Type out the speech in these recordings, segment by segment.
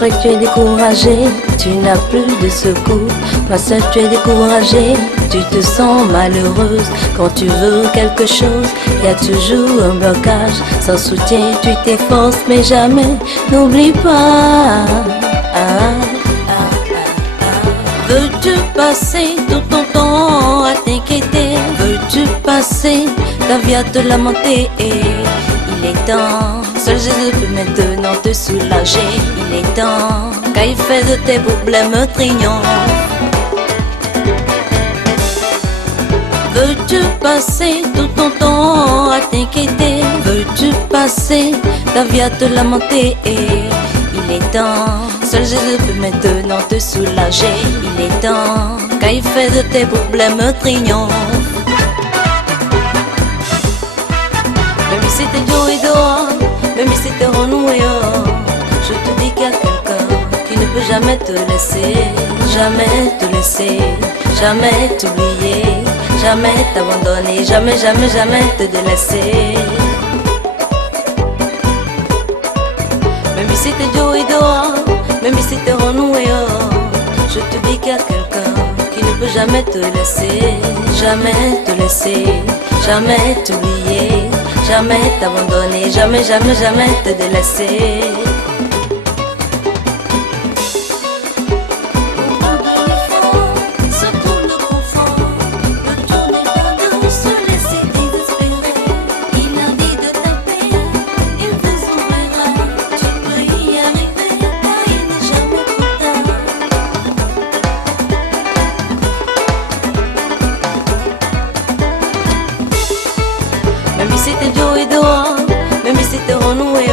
crois que tu es découragé, tu n'as plus de secours. Ma soeur, tu es découragée, tu te sens malheureuse. Quand tu veux quelque chose, il y a toujours un blocage. Sans soutien, tu t'efforces, mais jamais, n'oublie pas. Veux-tu passer tout ton temps à t'inquiéter? Veux-tu passer ta vie à te lamenter? Il est temps, seul Jésus peut maintenant te soulager. Il est temps, car il fait de tes problèmes un triomphe. Veux-tu passer tout ton temps à t'inquiéter? Veux-tu passer ta vie à te lamenter? Il est temps, seul Jésus peut maintenant te soulager. Il est temps, car il fait de tes problèmes un triomphe. Même si t'es dur et dehors, même si t'es renoué, je te dis qu'il y a quelqu'un qui ne peut jamais te laisser, jamais te laisser, jamais t'oublier, jamais t'abandonner, jamais, jamais, jamais te délaisser. Même si t'es dur et dehors, même si t'es renoué, je te dis qu'il y a quelqu'un qui ne peut jamais te laisser, jamais te laisser, jamais t'oublier, jamais t'abandonner, jamais, jamais, jamais te délaisser. Même si t'es dur et dehors, même si t'es renoué,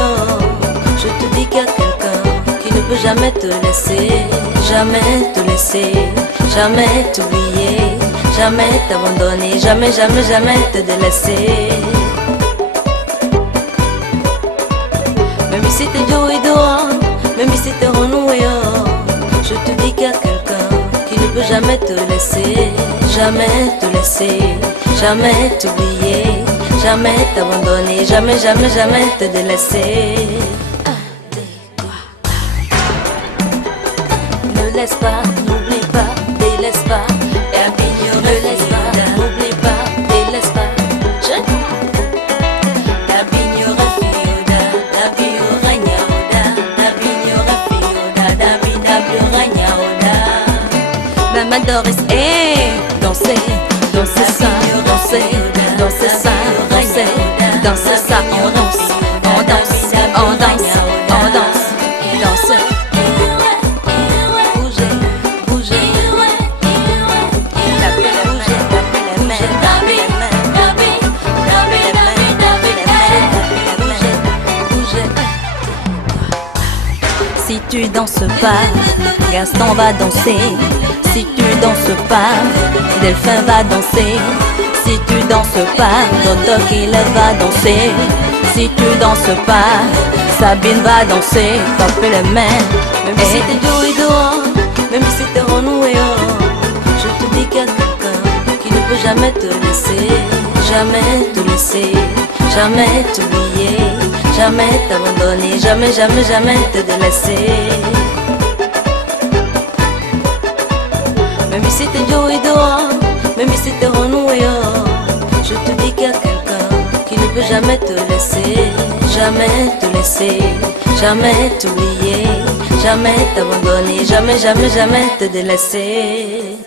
je te dis qu'il y a quelqu'un qui ne peut jamais te laisser, jamais te laisser, jamais t'oublier, jamais t'abandonner, jamais, jamais, jamais te délaisser. Même si t'es dur et dehors, même si t'es renoué, je te dis qu'il y a quelqu'un qui ne peut jamais te laisser, jamais te laisser, jamais t'oublier, jamais t'abandonner, jamais, jamais, jamais te délaisser. Ne laisse pas, n'oublie pas, délaisse pas. Ne laisse pas, n'oublie pas, délaisse pas. Maman Doris, danser, danser ça, danser, danser ça, danser, danser ça, on danse, on danse, on danse, on danse, danser, bouger, bouger, taper les mains, taper les mains, taper les mains, taper les mains, bouger. Si tu danses pas, Gaston va danser. Si tu danses pas, Delphin va danser. Si tu danses pas, Dodo Killer va danser. Si tu danses pas, Sabine va danser. Tape les mains. Même si t'es dur et dehors, même si t'es renoué, je te dis qu'il y a quelqu'un qui ne peut jamais te laisser, jamais te laisser, jamais t'oublier, jamais t'abandonner, jamais, jamais, jamais te délaisser. Même si t'es dur et dehors, même si t'es renoué, je te dis qu'il y a quelqu'un qui ne peut jamais te laisser, jamais te laisser, jamais t'oublier, jamais t'abandonner, jamais, jamais, jamais te délaisser.